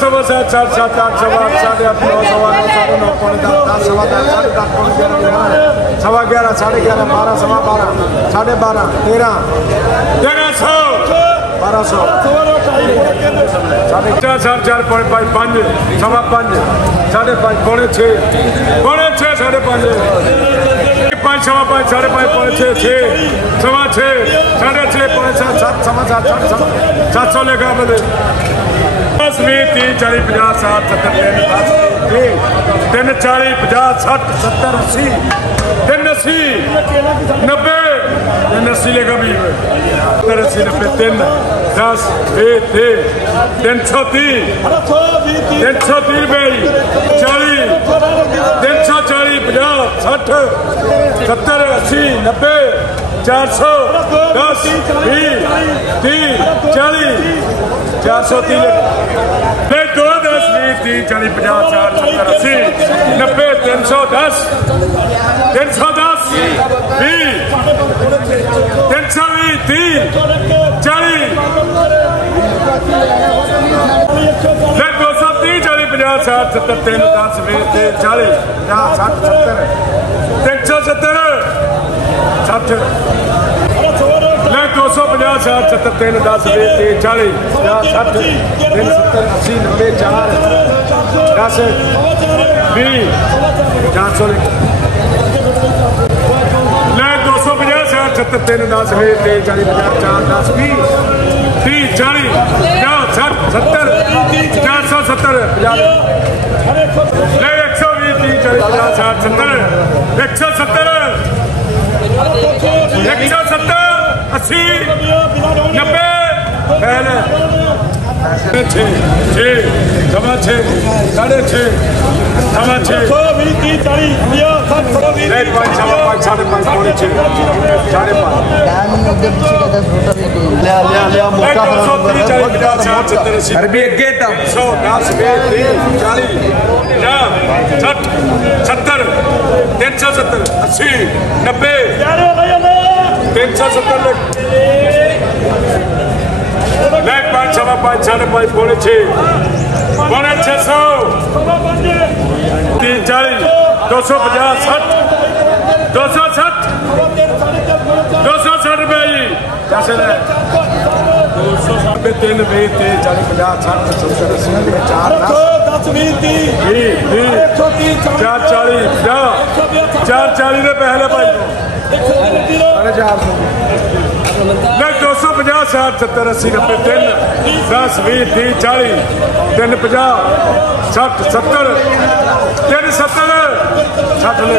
सवा 7 7 7 8 सवा 8 साढ़े 8 9 सवा 9 साढ़े 9 पौने 10 10 सवा 10 साढ़े 10 पौने 11 सवा 11 साढ़े 11 12 सवा 12 साढ़े 12 13 1300 1200 साढ़े 4 4 4 पौने 5 सवा 5 साढ़े 5 पौने 6 साढ़े 5 5 सवा 5 साढ़े 5 पौने 6 सवा 6 साढ़े 6 पौने 7 7 सवा 7 700 लेगा बदे 10 20 30 40 50 60 70 3 40 50 60 70 80 380 90 380 लेगा भी 80 90 3 10 330 रुपये 40 340 50 60 70 80 90 400 10 20 30 40 430 ले 2 10 20 30 40 50 60 70 80 90 310 310 20 320 40 ले 230 40 50 60 70 3 10 20 40 50 60 70 370 60 ले 250 60 70 3 10 20 40 50 60 370 80 90 4 10 20 400 ले 250 60 70 3 10 20 40 50 4 10 20 30 40 50 60 70 470 ले 120 30 40 50 60 70 170 80 90 पहले 6 सवा 6 साढ़े 6 सवा 6 20 30 40 50 सवा 5 साढ़े 5 पौने 6 साढ़े 5 अरबी अगे 110 40 50 60 370 80 90 370 ले 5 सवा 5 साढ़े 5 पौने 6 600 3 40 250 60 260 रुपये जैसे 3 20 30 40 50 60 70 80 4 440 ने पहले भाई 250 60 70 80 90 3 10 20 30 40 3 50 60 70 3 70 60 ले ले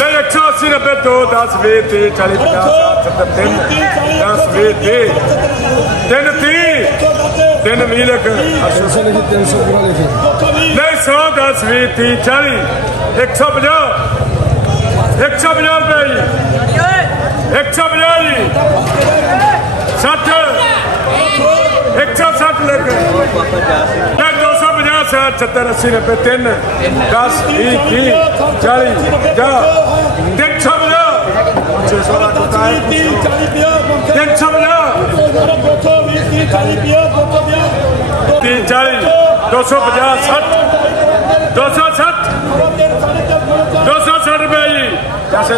180 90 2 10 20 30 40 50 60 70 10 20 3 3 20 ले 100 10 20 30 40 150 रुपये 150 60 160 लेकर 250 60 70 80 90 3 10 20 30 40 50 350 260 रुपये जैसे